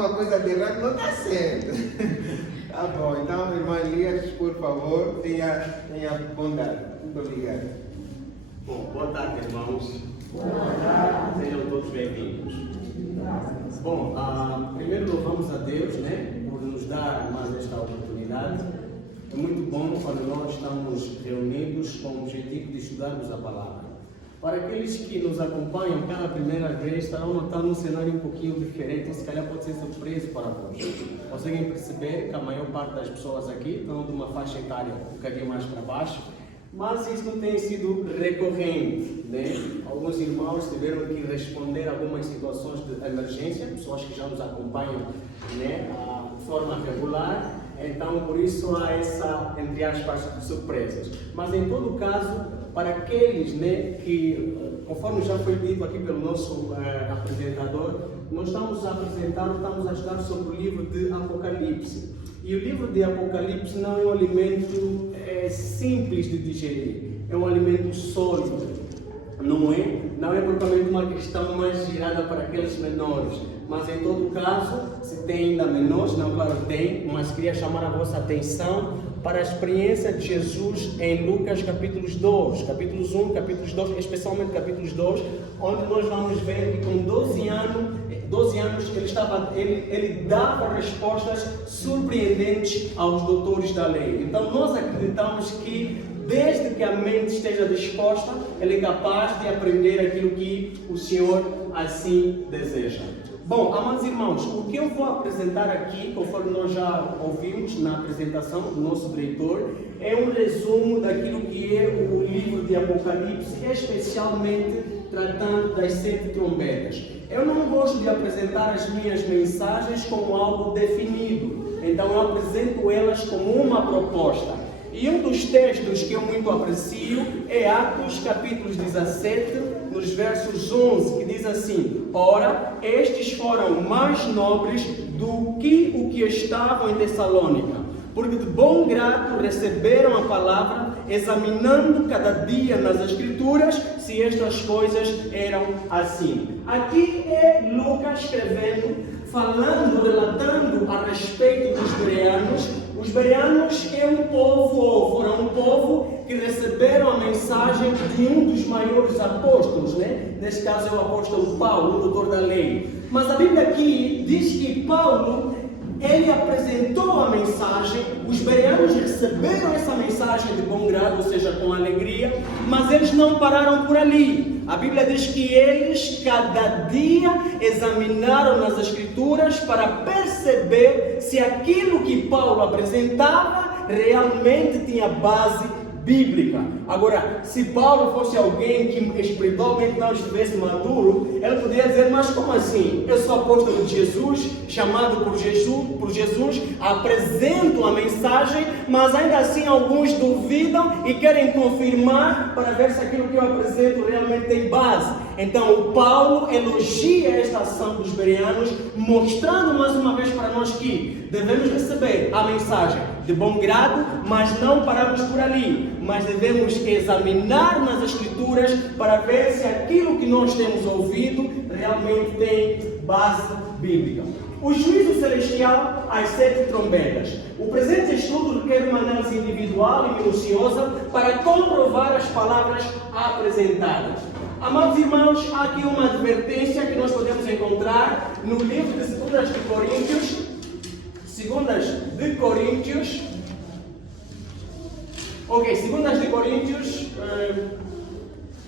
alguma coisa de errado, não está certo. Tá bom, então, irmã Elias, por favor, tenha bondade. Muito obrigado. Bom, boa tarde, irmãos. Boa tarde. Sejam todos bem-vindos. Bom, primeiro louvamos a Deus, né, por nos dar mais esta oportunidade. É muito bom quando nós estamos reunidos com o objetivo de estudarmos a palavra. Para aqueles que nos acompanham pela primeira vez, estarão notando um cenário um pouquinho diferente, se calhar pode ser surpresa para vós. Conseguem perceber que a maior parte das pessoas aqui estão de uma faixa etária um bocadinho mais para baixo, mas isso não tem sido recorrente, né? Alguns irmãos tiveram que responder a algumas situações de emergência, pessoas que já nos acompanham, né, de forma regular, então por isso há essa, entre aspas, surpresas. Mas em todo caso, para aqueles, né, que, conforme já foi dito aqui pelo nosso apresentador, nós estamos a estudar sobre o livro de Apocalipse. E o livro de Apocalipse não é um alimento simples de digerir, é um alimento sólido, não é propriamente uma questão mais girada para aqueles menores, mas em todo caso, se tem ainda menores, não, claro tem, mas queria chamar a vossa atenção para a experiência de Jesus em Lucas capítulos 1, capítulos 2, especialmente capítulos 2, onde nós vamos ver que com 12 anos ele dava respostas surpreendentes aos doutores da lei. Então nós acreditamos que desde que a mente esteja disposta, ele é capaz de aprender aquilo que o Senhor assim deseja. Bom, amados irmãos, o que eu vou apresentar aqui, conforme nós já ouvimos na apresentação do nosso diretor, é um resumo daquilo que é o livro de Apocalipse, especialmente tratando das 7 trombetas. Eu não gosto de apresentar as minhas mensagens como algo definido, então eu apresento elas como uma proposta. E um dos textos que eu muito aprecio é Atos capítulo 17, nos versos 11, que diz assim: ora, estes foram mais nobres do que o que estavam em Tessalônica, porque de bom grado receberam a palavra, examinando cada dia nas Escrituras se estas coisas eram assim. Aqui é Lucas escrevendo, relatando a respeito dos bereanos. Os bereanos foram um povo que receberam a mensagem de um dos maiores apóstolos, né? Neste caso é o apóstolo Paulo, o doutor da lei. Mas a Bíblia aqui diz que Paulo, ele apresentou a mensagem, os bereanos receberam essa mensagem de bom grado, ou seja, com alegria, mas eles não pararam por ali. A Bíblia diz que eles cada dia examinaram nas Escrituras para perceber se aquilo que Paulo apresentava realmente tinha base bíblica. Agora, se Paulo fosse alguém que espiritualmente não estivesse maduro, ele poderia dizer: mas como assim? Eu sou apóstolo de Jesus, chamado por Jesus, apresento a mensagem, mas ainda assim alguns duvidam e querem confirmar para ver se aquilo que eu apresento realmente tem base. Então, o Paulo elogia esta ação dos bereanos, mostrando mais uma vez para nós que devemos receber a mensagem de bom grado, mas não pararmos por ali, mas devemos examinar nas Escrituras para ver se aquilo que nós temos ouvido realmente tem base bíblica. O juízo celestial às 7 trombetas. O presente estudo requer uma análise individual e minuciosa para comprovar as palavras apresentadas. Amados irmãos, há aqui uma advertência que nós podemos encontrar no livro de 2 de Coríntios. 2 de Coríntios. Ok, 2 de Coríntios.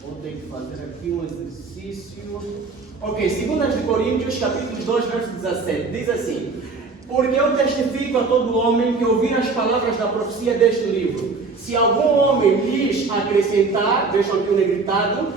Vou ter que fazer aqui um exercício. Ok, 2 de Coríntios, capítulo 2, verso 17. Diz assim: porque eu testifico a todo homem que ouvir as palavras da profecia deste livro. Se algum homem lhes acrescentar, vejam aqui o negritado,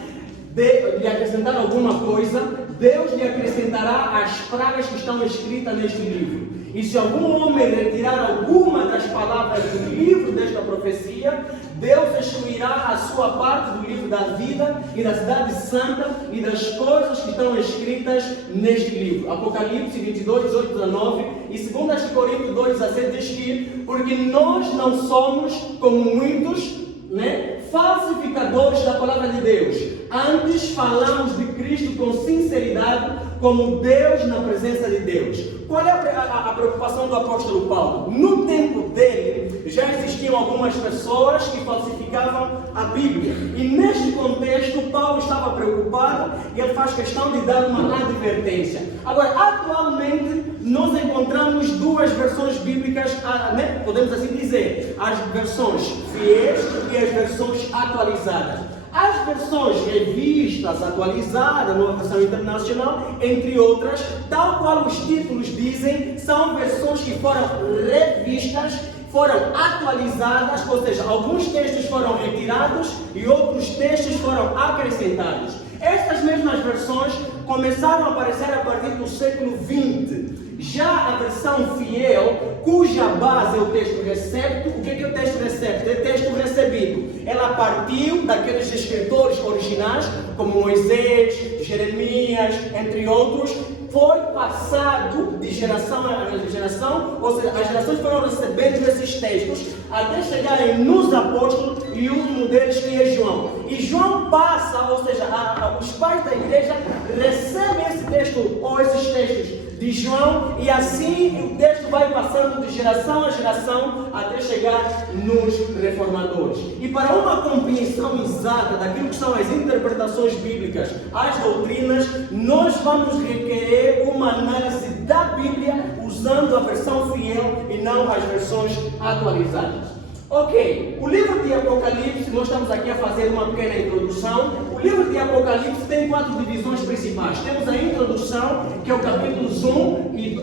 lhe acrescentar alguma coisa, Deus lhe acrescentará as pragas que estão escritas neste livro. E se algum homem retirar alguma das palavras do livro desta profecia, Deus excluirá a sua parte do livro da vida e da cidade santa e das coisas que estão escritas neste livro. Apocalipse 22, 18, 19 e 2 Coríntios 2, 17 diz que porque nós não somos como muitos, né, falsificadores da palavra de Deus. Antes falamos de Cristo com sinceridade, como Deus na presença de Deus. Qual é a preocupação do apóstolo Paulo? No tempo dele, já existiam algumas pessoas que falsificavam a Bíblia. E neste contexto, Paulo estava preocupado e ele faz questão de dar uma advertência. Agora, atualmente, nós encontramos duas versões bíblicas, né? Podemos assim dizer, as versões fiéis e as versões atualizadas. As versões revistas, atualizadas, numa versão internacional, entre outras, tal qual os títulos dizem, são versões que foram revistas, foram atualizadas, ou seja, alguns textos foram retirados e outros textos foram acrescentados. Estas mesmas versões começaram a aparecer a partir do século XX. Já a versão fiel, cuja base é o texto recepto, o que é o texto recepto? É o texto recebido. Ela partiu daqueles escritores originais, como Moisés, Jeremias, entre outros, foi passado de geração a geração, ou seja, as gerações foram recebendo esses textos até chegarem nos apóstolos e o último deles que é João. E João passa, ou seja, os pais da igreja recebem esse texto ou esses textos de João e assim o texto vai passando de geração a geração até chegar nos reformadores. E para uma compreensão exata daquilo que são as interpretações bíblicas, as doutrinas, nós vamos requerer uma análise da Bíblia usando a versão fiel e não as versões atualizadas. Ok, o livro de Apocalipse, nós estamos aqui a fazer uma pequena introdução. O livro de Apocalipse tem 4 divisões principais. Temos a introdução, que é o capítulos 1 e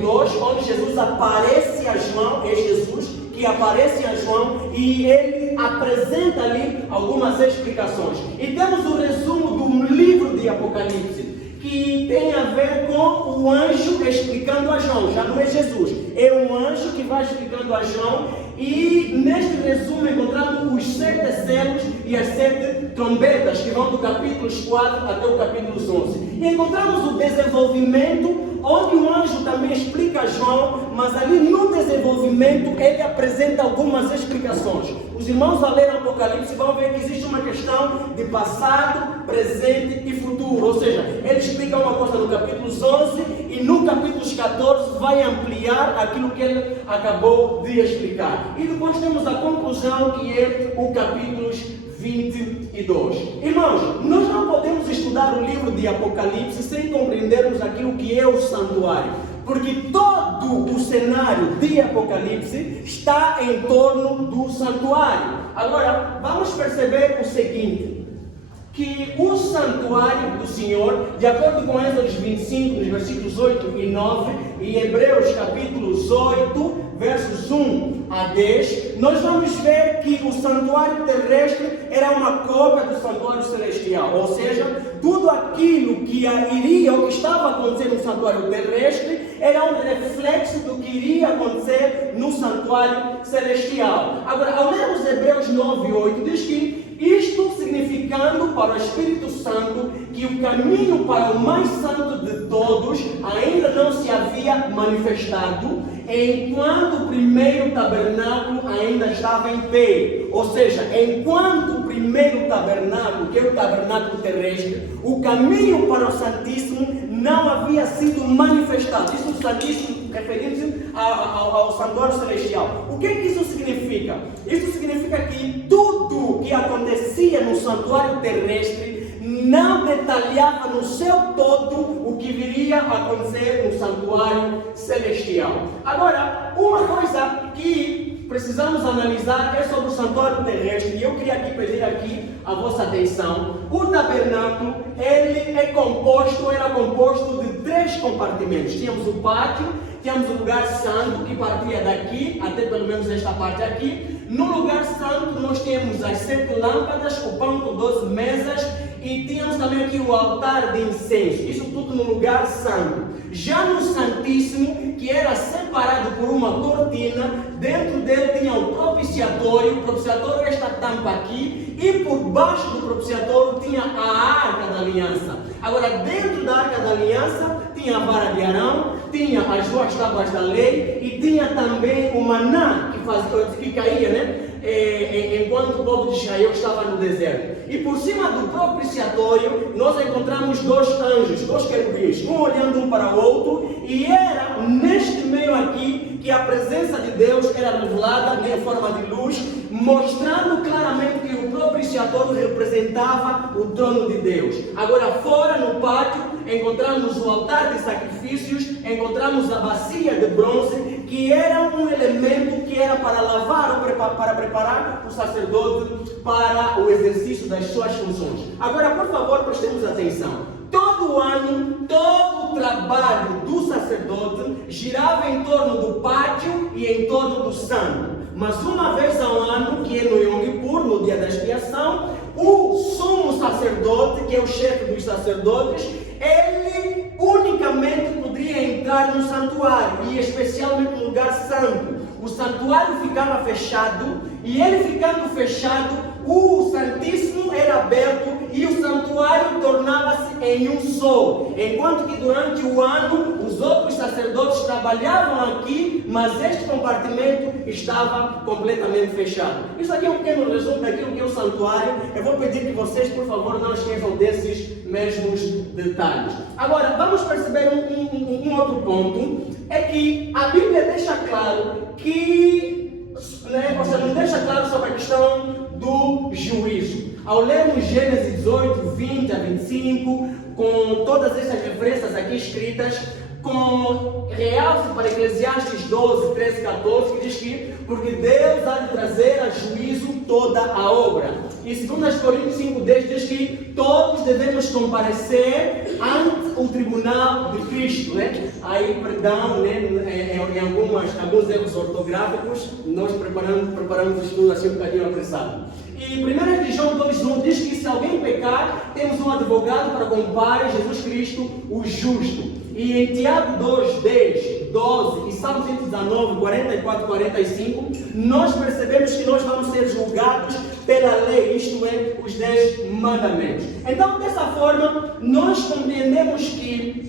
2, onde Jesus aparece a João, é Jesus que aparece a João e ele apresenta ali algumas explicações. E temos o resumo do livro de Apocalipse, que tem a ver com o anjo explicando a João, já não é Jesus, é um anjo que vai explicando a João. E neste resumo encontramos os 7 selos e as 7 trombetas, que vão do capítulo 4 até o capítulo 11. E encontramos o desenvolvimento, onde o anjo também explica a João, mas ali no desenvolvimento ele apresenta algumas explicações. Os irmãos a ler Apocalipse vão ver que existe uma questão de passado, presente e futuro. Ou seja, ele explica uma coisa no capítulo 11 e no capítulo 14 vai ampliar aquilo que ele acabou de explicar. E depois temos a conclusão, que é o capítulo 22. Irmãos, nós não podemos estudar o livro de Apocalipse sem compreendermos aquilo que é o santuário. Porque todo o cenário de Apocalipse está em torno do santuário. Agora, vamos perceber o seguinte, que o santuário do Senhor, de acordo com Êxodo 25, nos versículos 8 e 9, e Hebreus capítulos 8, versos 1 a 10, nós vamos ver que o santuário terrestre era uma cópia do santuário celestial, ou seja, tudo aquilo que iria ou que estava acontecendo no santuário terrestre era um reflexo do que iria acontecer no santuário celestial. Agora, ao lermos Hebreus 9 e 8, diz que isto significando para o Espírito Santo que o caminho para o mais santo de todos ainda não se havia manifestado, enquanto o primeiro tabernáculo ainda estava em pé. Ou seja, enquanto o primeiro tabernáculo, que é o tabernáculo terrestre, o caminho para o Santíssimo não havia sido manifestado. Isso o Santíssimo referindo-se ao santuário celestial. O que isso significa? Isso significa que tudo que acontecia no santuário terrestre não detalhava no seu todo o que viria a acontecer no santuário celestial. Agora, uma coisa que precisamos analisar é sobre o santuário terrestre, e eu queria aqui pedir a vossa atenção. O tabernáculo, ele era composto de 3 compartimentos. Tínhamos o pátio, tínhamos o lugar santo, que partia daqui até pelo menos esta parte aqui. No lugar santo nós temos as 7 lâmpadas, o pão com 12 mesas, e tínhamos também aqui o altar de incenso. Isso tudo no lugar santo. Já no Santíssimo, que era separado por uma cortina, dentro dele tinha o propiciatório. O propiciatório é esta tampa aqui, e por baixo do propiciatório tinha a Arca da Aliança. Agora, dentro da Arca da Aliança tinha a vara de Arão, tinha as 2 tábuas da lei e tinha também o maná que caía, né? enquanto o povo de Israel estava no deserto. E por cima do propiciatório, nós encontramos dois anjos, dois querubins, um olhando um para o outro, e era neste meio aqui que a presença de Deus era revelada em forma de luz, mostrando claramente que o propiciatório representava o trono de Deus. Agora, fora no pátio, encontramos o altar de sacrifícios, encontramos a bacia de bronze, que era um elemento que era para lavar, para preparar o sacerdote para o exercício das suas funções. Agora, por favor, prestemos atenção. Todo ano, todo o trabalho do sacerdote girava em torno do pátio e em torno do santo. Mas uma vez ao ano, que é no Yom Kippur, no dia da expiação, o sumo sacerdote, que é o chefe dos sacerdotes, ele unicamente podia entrar no santuário, e especialmente no lugar santo. O santuário ficava fechado, e ele ficando fechado, o Santíssimo era aberto e o santuário tornava-se em um só. Enquanto que durante o ano os outros sacerdotes trabalhavam aqui, mas este compartimento estava completamente fechado. Isso aqui é um pequeno resumo daquilo que é o santuário. Eu vou pedir que vocês, por favor, não esqueçam desses mesmos detalhes. Agora, vamos perceber um outro ponto. É que a Bíblia deixa claro que, ou seja, não deixa claro sobre a questão do juízo. Ao lermos Gênesis 18, 20 a 25, com todas essas referências aqui escritas, com realce para Eclesiastes 12, 13, 14, que diz que porque Deus há de trazer a juízo toda a obra. E 2 Coríntios 5, 10 diz que todos devemos comparecer ante o tribunal de Cristo, né? Aí, perdão, né? Em alguns erros ortográficos, nós preparamos o estudo assim um bocadinho apressado. E 1 João 2,1 diz que se alguém pecar, temos um advogado para com o Pai, Jesus Cristo, o justo. E em Tiago 2, 10, 12 e Salmos 119, 44, 45, nós percebemos que nós vamos ser julgados pela lei, isto é, os 10 mandamentos. Então, dessa forma, nós compreendemos que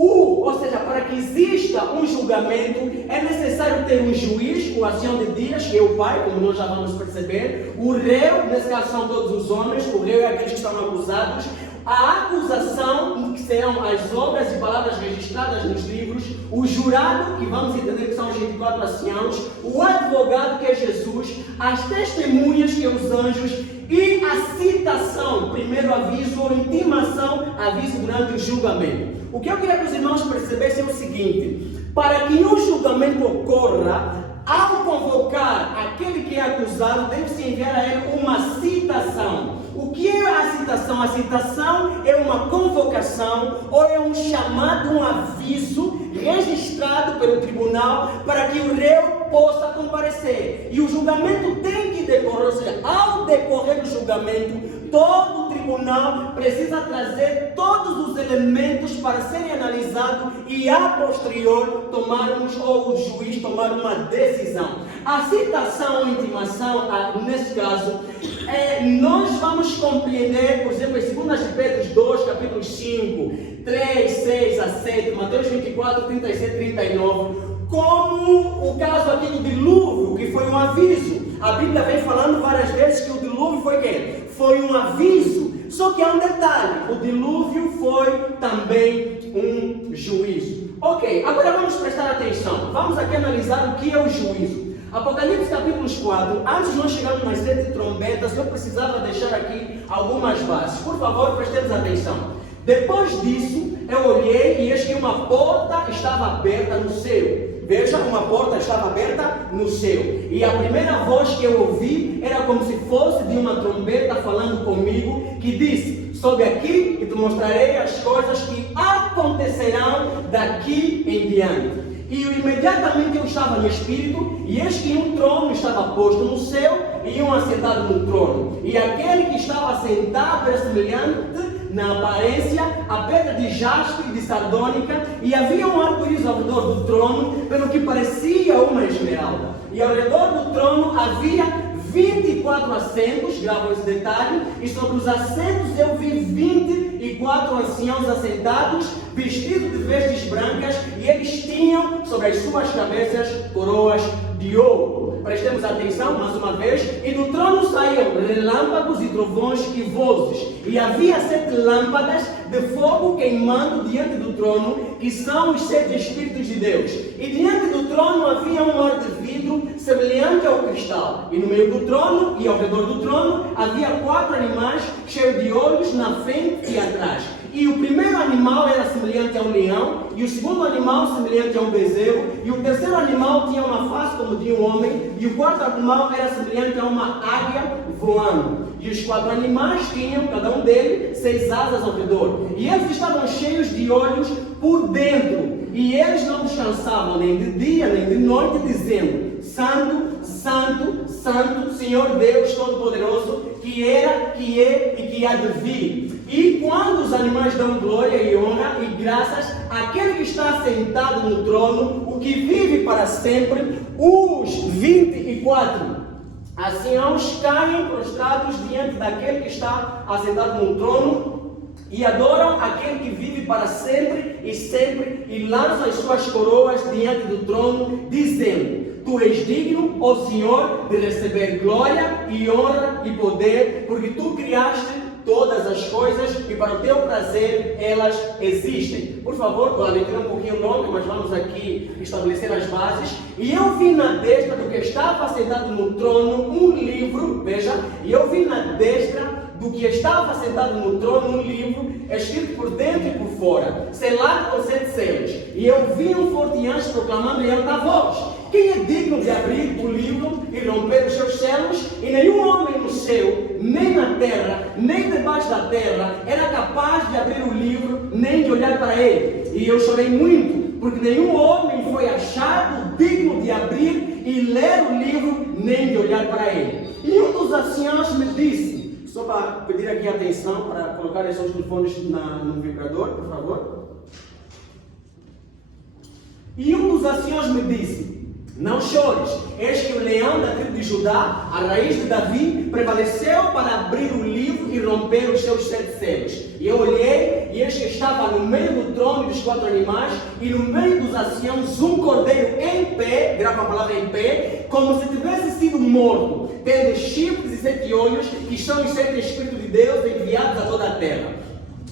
ou seja, para que exista um julgamento, é necessário ter um juiz, o ancião de dias, que é o pai, como nós já vamos perceber, o réu, nesse caso são todos os homens, o réu é aqueles que estão acusados, a acusação, que serão as obras e palavras registradas nos livros, o jurado, que vamos entender que são os 24 anciãos, o advogado, que é Jesus, as testemunhas, que é os anjos, e a citação, primeiro aviso, ou intimação, aviso durante o julgamento. O que eu queria que os irmãos percebessem é o seguinte: para que um julgamento ocorra, ao convocar aquele que é acusado, deve-se enviar a ele uma citação. O que é a citação? A citação é uma convocação ou é um chamado, um aviso registrado pelo tribunal para que o réu possa comparecer. E o julgamento tem que decorrer, ou seja, ao decorrer do julgamento, todo o tribunal precisa trazer todos os elementos para serem analisados e a posterior tomarmos, ou o juiz tomar uma decisão. A citação ou intimação, nesse caso, nós vamos compreender, por exemplo, em 2 Pedro 2, capítulos 5, 3, 6 a 7, Mateus 24, 37, 39, como o caso aqui do dilúvio, que foi um aviso. A Bíblia vem falando várias vezes que o dilúvio foi quê? Foi um aviso. Só que há um detalhe: o dilúvio foi também um juízo. Ok, agora vamos prestar atenção. Vamos aqui analisar o que é o juízo. Apocalipse capítulo 4, antes de nós chegarmos nas 7 trombetas, eu precisava deixar aqui algumas bases. Por favor, prestemos atenção. Depois disso, eu olhei e eis que uma porta estava aberta no céu. Veja, uma porta estava aberta no céu. E a primeira voz que eu ouvi era como se fosse de uma trombeta falando comigo, que disse: sobe aqui e te mostrarei as coisas que acontecerão daqui em diante. E imediatamente eu estava no Espírito, e eis que um trono estava posto no céu, e um assentado no trono. E aquele que estava sentado era semelhante na aparência a pedra de jaspe e de sardônica, e havia um arco-íris ao redor do trono, pelo que parecia uma esmeralda. E ao redor do trono havia 24 assentos, gravo esse detalhe, e sobre os assentos eu vi 24 anciãos assentados, vestidos de vestes brancas, e eles tinham sobre as suas cabeças coroas de ouro. Prestemos atenção mais uma vez. E do trono saíam relâmpagos e trovões e vozes. E havia 7 lâmpadas de fogo queimando diante do trono, que são os 7 Espíritos de Deus. E diante do trono havia um mar de vidro semelhante ao cristal. E no meio do trono e ao redor do trono havia 4 animais cheios de olhos na frente e atrás. E o primeiro animal era semelhante a um leão, e o segundo animal semelhante a um bezerro, e o terceiro animal tinha uma face como de um homem, e o quarto animal era semelhante a uma águia voando. E os 4 animais tinham, cada um deles, 6 asas ao redor. E eles estavam cheios de olhos por dentro, e eles não descansavam nem de dia nem de noite, dizendo: Santo, Santo, Santo, Senhor Deus Todo-Poderoso, que era, que é e que há de vir. E quando os animais dão glória e honra e graças àquele que está sentado no trono, o que vive para sempre, os 24 anciãos caem prostrados diante daquele que está assentado no trono e adoram aquele que vive para sempre, e lançam as suas coroas diante do trono, dizendo: Tu és digno, ó Senhor, de receber glória e honra e poder, porque Tu criaste todas as coisas e para o Teu prazer elas existem. Por favor, a leitura é um pouquinho longa, mas vamos aqui estabelecer as bases. E eu vi na destra do que estava sentado no trono um livro, veja, e eu vi na destra do que estava sentado no trono um livro, escrito por dentro e por fora, selado com 7 selos. E eu vi um forte anjo proclamando em alta voz: Quem é digno de abrir o livro e romper os seus selos? E nenhum homem no céu, nem na terra, nem debaixo da terra, era capaz de abrir o livro, nem de olhar para ele. E eu chorei muito, porque nenhum homem foi achado digno de abrir e ler o livro, nem de olhar para ele. E um dos anciãos me disse, só para pedir aqui atenção, para colocar esses telefones no vibrador, por favor. E um dos anciãos me disse: Não chores, eis que o leão da tribo de Judá, a raiz de Davi, prevaleceu para abrir o livro e romper os seus 7 selos. E eu olhei, e eis que estava no meio do trono e dos 4 animais, e no meio dos anciãos um cordeiro em pé, grava a palavra em pé, como se tivesse sido morto, tendo chifres e 7 olhos, que são os 7 Espíritos de Deus enviados a toda a terra.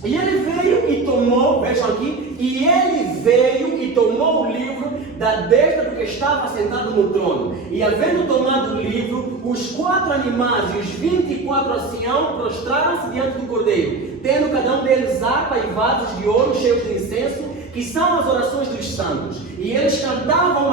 E ele veio e tomou, vejam aqui, e ele veio e tomou o livro da destra do que estava sentado no trono. E havendo tomado o livro, os 4 animais e os 24 anciãos prostraram-se diante do cordeiro, tendo cada um deles harpa e vasos de ouro cheios de incenso, que são as orações dos santos. E eles cantavam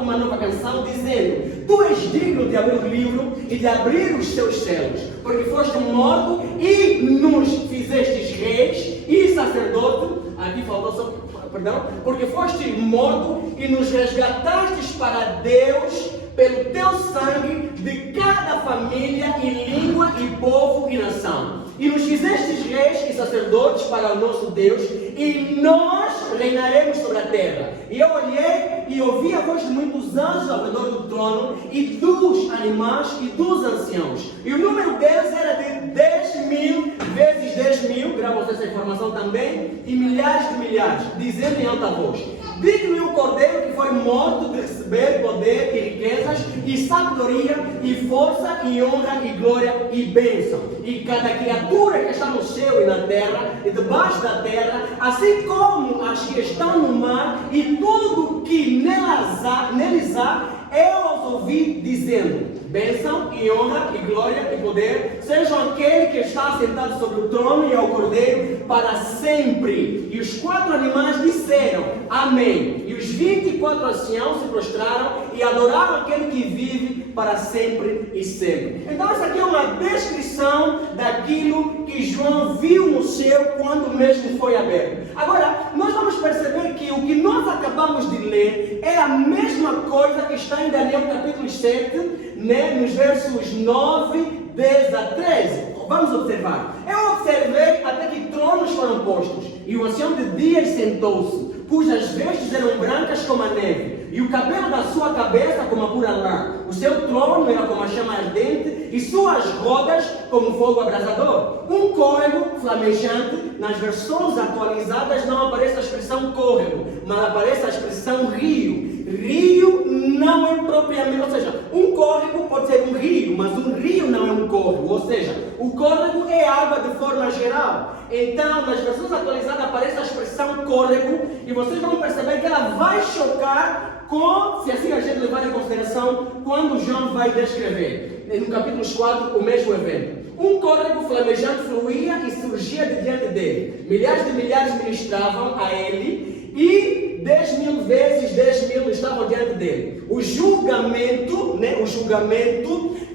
uma nova canção, dizendo: Tu és digno de abrir o livro e de abrir os seus selos, porque foste morto e nos fizestes reis e sacerdote. Aqui faltou só, perdão, porque foste morto e nos resgatastes para Deus pelo teu sangue de cada família e língua e povo e nação. E nos fizestes reis e sacerdotes para o nosso Deus, e nós reinaremos sobre a terra. E eu olhei e ouvi a voz de muitos anjos ao redor do trono, e dos animais e dos anciãos. E o número deles era de 10.000 vezes 10.000, gravamos essa informação também, e milhares de milhares, dizendo em alta voz: Digno é o cordeiro que foi morto de receber poder e riquezas, e sabedoria, e força, e honra, e glória, e bênção. E cada criatura que está no céu e na terra, e debaixo da terra, assim como as que estão no mar, e tudo que neles há, eu os ouvi dizendo: bênção e honra e glória e poder sejam aquele que está sentado sobre o trono e ao cordeiro para sempre. E os 4 animais disseram: Amém. E os 24 anciãos se prostraram e adoraram aquele que vive para sempre e sempre. Então essa aqui é uma descrição daquilo que João viu no céu quando mesmo foi aberto. Agora, nós vamos perceber que o que nós acabamos de ler é a mesma coisa que está em Daniel capítulo 7, nos versos 9, 10 a 13. Vamos observar. Eu observei até que tronos foram postos, e o ancião de dias sentou-se, cujas vestes eram brancas como a neve. e o cabelo da sua cabeça como a pura lã. O seu trono era como a chama ardente, e suas rodas como fogo abrasador. Um córrego flamejante. Nas versões atualizadas não aparece a expressão córrego, mas aparece a expressão rio. Rio não é propriamente, ou seja, um córrego pode ser um rio, mas um rio não é um córrego, ou seja, o córrego é água de forma geral. Então, nas versões atualizadas aparece a expressão córrego, e vocês vão perceber que ela vai chocar com, se assim a gente levar em consideração, quando João vai descrever, no capítulo 4, o mesmo evento. Um córrego flamejante fluía e surgia de diante dele. Milhares de milhares ministravam a ele e 10.000 vezes 10.000 estavam diante dele. O julgamento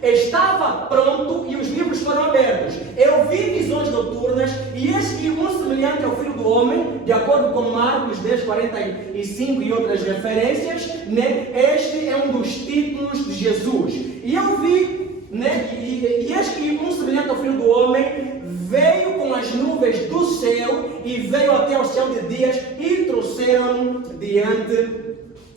estava pronto e os livros foram abertos. Eu vi visões noturnas e eis que um semelhante ao Filho do Homem, de acordo com Marcos 10:45 e outras referências, este é um dos títulos de Jesus. E eu vi, e eis que um semelhante ao Filho do Homem veio com as nuvens do céu e veio até ao céu de dias e trouxeram-no diante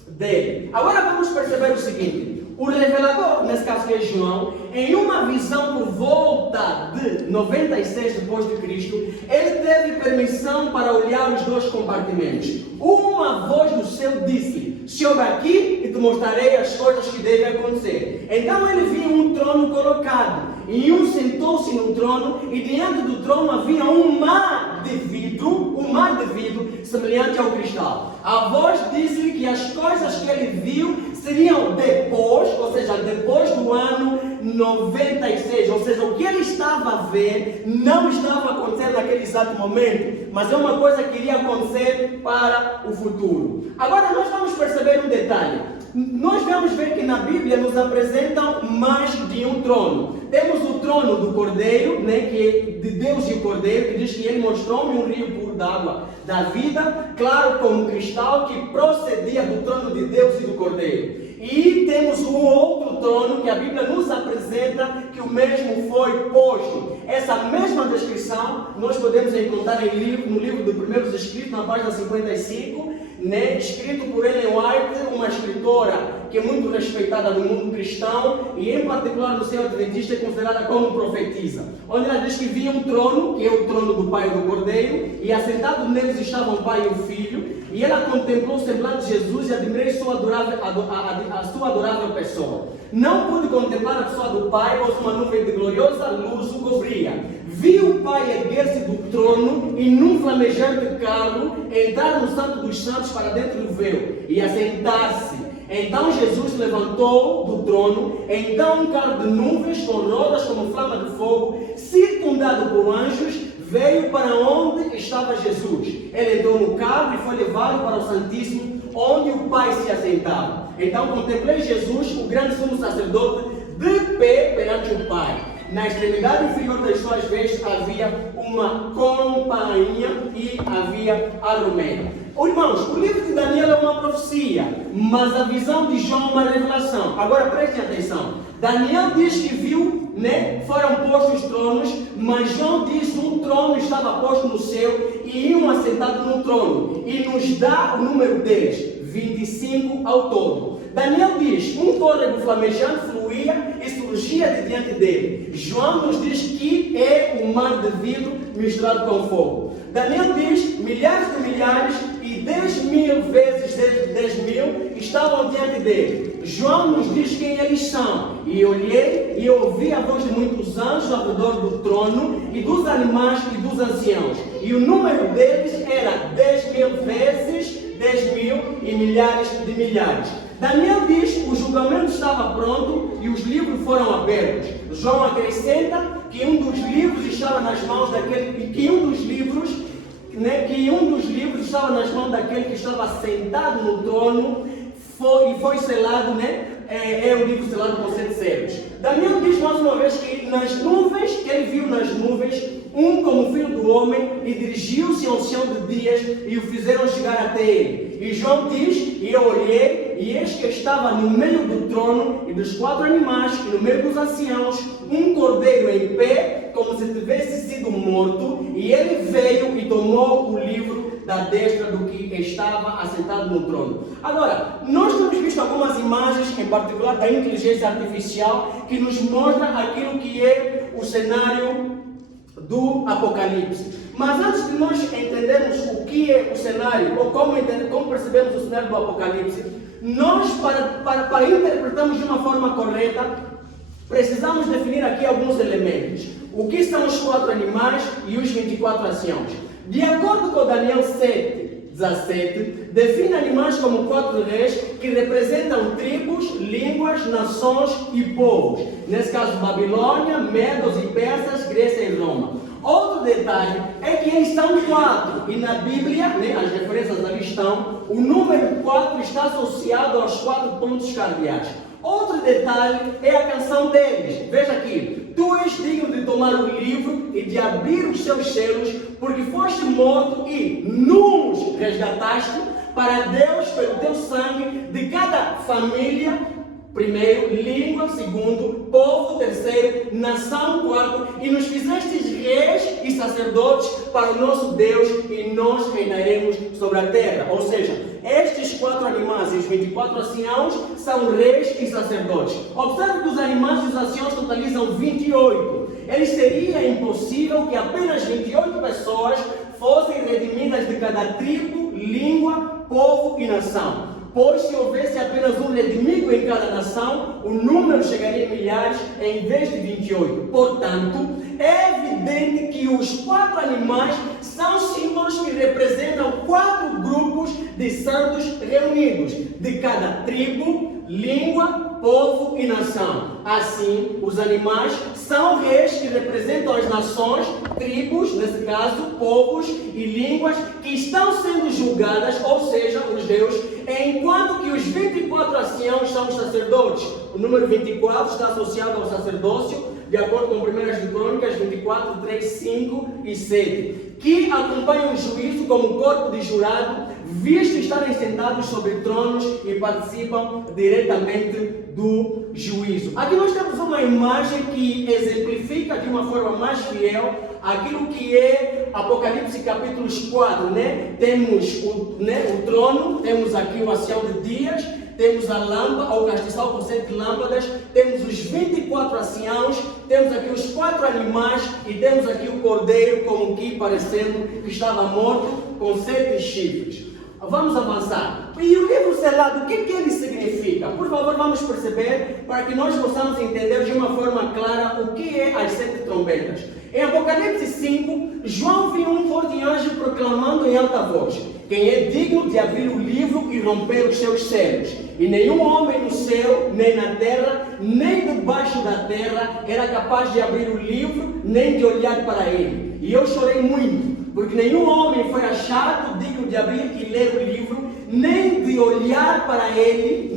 dele. Agora vamos perceber o seguinte: o revelador, nesse caso que é João, em uma visão por volta de 96 depois de Cristo, ele teve permissão para olhar os dois compartimentos. Uma voz do céu disse: sobe aqui e te mostrarei as coisas que devem acontecer. Então ele viu um trono colocado, e um sentou-se no trono, e diante do trono havia um mar de vidro semelhante ao cristal. A voz disse-lhe que as coisas que ele viu seriam depois, ou seja, depois do ano 96, ou seja, o que ele estava a ver não estava a acontecer naquele exato momento, mas é uma coisa que iria acontecer para o futuro. Agora nós vamos perceber um detalhe. Nós vamos ver que na Bíblia nos apresentam mais de um trono. Temos o trono do Cordeiro, que é de Deus e o Cordeiro, que diz que ele mostrou-me um rio puro d'água da vida, claro como cristal, que procedia do trono de Deus e do Cordeiro. E temos um outro trono que a Bíblia nos apresenta, que o mesmo foi posto. Essa mesma descrição nós podemos encontrar no livro dos Primeiros Escritos, na página 55, escrito por Ellen White, uma escritora que é muito respeitada no mundo cristão e em particular no seio adventista é considerada como profetisa, onde ela diz que via um trono, que é o trono do Pai e do Cordeiro, e assentado neles estavam o Pai e o Filho, e ela contemplou o semblante de Jesus e admirou a sua adorável pessoa. Não pude contemplar a pessoa do Pai, pois uma nuvem de gloriosa luz o cobria. Vi o Pai erguer-se do trono e num flamejante carro entrar no Santo dos Santos para dentro do véu e assentar-se. Então Jesus levantou do trono, então um carro de nuvens com rodas como flama de fogo, circundado por anjos, veio para onde estava Jesus. Ele entrou no carro e foi levado para o Santíssimo, onde o Pai se assentava. Então contemplei Jesus, o grande sumo sacerdote, de pé perante o Pai. Na extremidade inferior das suas vestes havia uma companhia e havia arrumeiro. Irmãos, o livro de Daniel é uma profecia, mas a visão de João é uma revelação. Agora prestem atenção. Daniel diz que viu, foram postos tronos, mas João diz que um trono estava posto no céu e um assentado no trono. E nos dá o número deles, 25 ao todo. Daniel diz, um córrego flamejante fluía e surgia de diante dele. João nos diz que é um mar de vidro misturado com fogo. Daniel diz, milhares de milhares e 10.000 vezes 10.000 estavam diante dele. João nos diz quem eles são. E olhei e ouvi a voz de muitos anjos ao redor do trono e dos animais e dos anciãos. E o número deles era 10.000 vezes 10.000 e milhares de milhares. Daniel diz, o julgamento estava pronto e os livros foram abertos. João acrescenta que um dos livros estava nas mãos daquele, que um dos livros estava nas mãos daquele que estava sentado no trono e foi selado, é o livro selado com 7 selos. Daniel diz mais uma vez que nas nuvens, que ele viu nas nuvens, um como filho do homem, e dirigiu-se ao céu de dias e o fizeram chegar até ele. E João diz, e eu olhei, e eis que estava no meio do trono e dos 4 animais, e no meio dos anciãos, um cordeiro em pé, como se tivesse sido morto, e ele veio e tomou o livro da destra do que estava assentado no trono. Agora, nós temos visto algumas imagens, em particular da inteligência artificial, que nos mostra aquilo que é o cenário do Apocalipse. Mas antes de nós entendermos o que é o cenário, ou como percebemos o cenário do Apocalipse, nós, para interpretarmos de uma forma correta, precisamos definir aqui alguns elementos. O que são os 4 animais e os 24 anciãos? De acordo com Daniel 7:17, define animais como 4 reis que representam tribos, línguas, nações e povos. Nesse caso, Babilônia, Medos e Persas, Grécia e Roma. Outro detalhe é que eles são 4, e na Bíblia, as referências ali estão, o número 4 está associado aos 4 pontos cardeais. Outro detalhe é a canção deles. Veja aqui: tu és digno de tomar o livro e de abrir os seus selos, porque foste morto e nos resgataste para Deus pelo teu sangue de cada família, primeiro, língua, segundo, povo, terceiro, nação, quarto, e nos fizestes reis e sacerdotes para o nosso Deus, e nós reinaremos sobre a terra. Ou seja, estes 4 animais e os 24 anciãos são reis e sacerdotes. Observe que os animais e os anciãos totalizam 28. Ele seria impossível que apenas 28 pessoas fossem redimidas de cada tribo, língua, povo e nação. Pois se houvesse apenas um redimido em cada nação, o número chegaria a milhares em vez de 28. Portanto, é evidente que os 4 animais são símbolos que representam 4 grupos de santos reunidos, de cada tribo, língua, povo e nação. Assim, os animais são reis que representam as nações, tribos, nesse caso, povos e línguas que estão sendo julgadas, ou seja, os deuses, enquanto que os 24 anciãos são os sacerdotes. O número 24 está associado ao sacerdócio, de acordo com 1 de Crônicas 24, 3, 5 e 7, que acompanham o juízo como corpo de jurado, visto estarem sentados sobre tronos e participam diretamente do juízo. Aqui nós temos uma imagem que exemplifica de uma forma mais fiel aquilo que é Apocalipse capítulos 4, Temos o trono, temos aqui o ancião de dias, temos a lâmpada, ou castiçal com 7 lâmpadas, temos os 24 anciãos, temos aqui os 4 animais e temos aqui o cordeiro como que parecendo que estava morto com 7 chifres. Vamos avançar. E o livro selado, o que ele significa? Por favor, vamos perceber para que nós possamos entender de uma forma clara o que é as 7 trombetas. Em Apocalipse 5, João viu um forte anjo proclamando em alta voz: quem é digno de abrir o livro e romper os seus selos? E nenhum homem no céu, nem na terra, nem debaixo da terra era capaz de abrir o livro, nem de olhar para ele. E eu chorei muito, porque nenhum homem foi achado digno de abrir e ler o livro, nem de olhar para ele,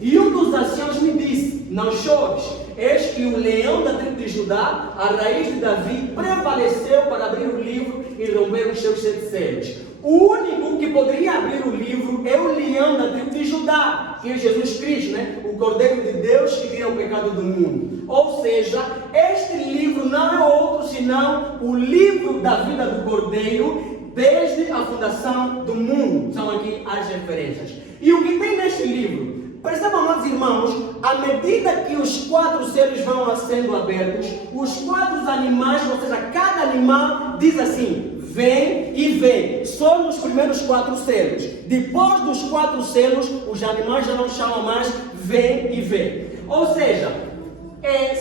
E um dos anciãos me disse: não chores, eis que o leão da tribo de Judá, a raiz de Davi, prevaleceu para abrir o livro e romper os seus 7 selos. O único que poderia abrir o livro é o leão da tribo de Judá, que é Jesus Cristo, o Cordeiro de Deus que tira o pecado do mundo. Ou seja, este livro não é outro senão o livro da vida do Cordeiro desde a fundação do mundo. São aqui as referências. E o que tem neste livro? Percebam, amados irmãos, à medida que os 4 selos vão sendo abertos, os 4 animais, ou seja, cada animal diz assim: vem e vem. Só nos primeiros 4 selos. Depois dos 4 selos, os animais já não chamam mais vem e vem. Ou seja,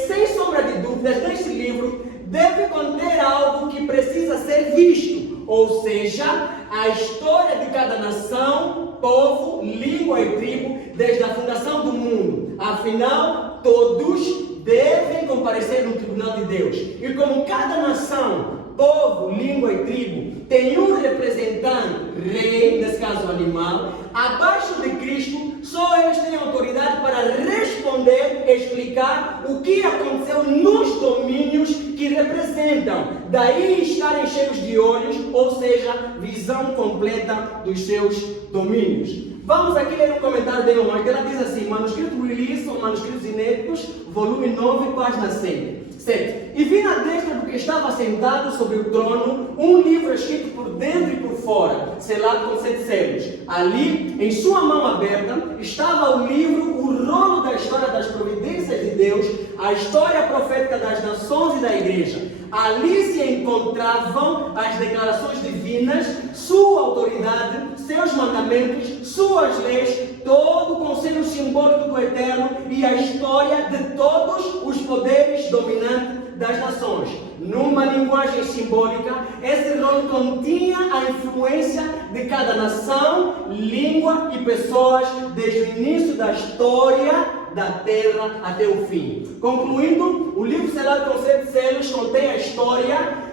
sem sombra de dúvidas, neste livro deve conter algo que precisa ser visto. Ou seja, a história de cada nação, povo, língua e tribo, desde a fundação do mundo. Afinal, todos devem comparecer no tribunal de Deus. E como cada nação, povo, língua e tribo tem um representante, rei, nesse caso animal, abaixo de Cristo, só eles têm autoridade para responder, explicar o que aconteceu nos domínios que representam. Daí estarem cheios de olhos, ou seja, visão completa dos seus domínios. Vamos aqui ler um comentário de Ellen White. Ela diz assim: manuscrito release ou manuscritos inéditos, volume 9, página 100. 7. E vi na destra do que estava sentado sobre o trono um livro escrito por dentro e por fora, selado com 7 selos. Ali, em sua mão aberta, estava o livro, o rolo da história das providências de Deus, a história profética das nações e da igreja. Ali se encontravam as declarações divinas, sua autoridade, seus mandamentos, suas leis, todo o conselho simbólico do Eterno e a história de todos os poderes dominantes das nações. Numa linguagem simbólica, esse rolo continha a influência de cada nação, língua e pessoas desde o início da história da terra até o fim. Concluindo, o livro selado com 7 selos contém a história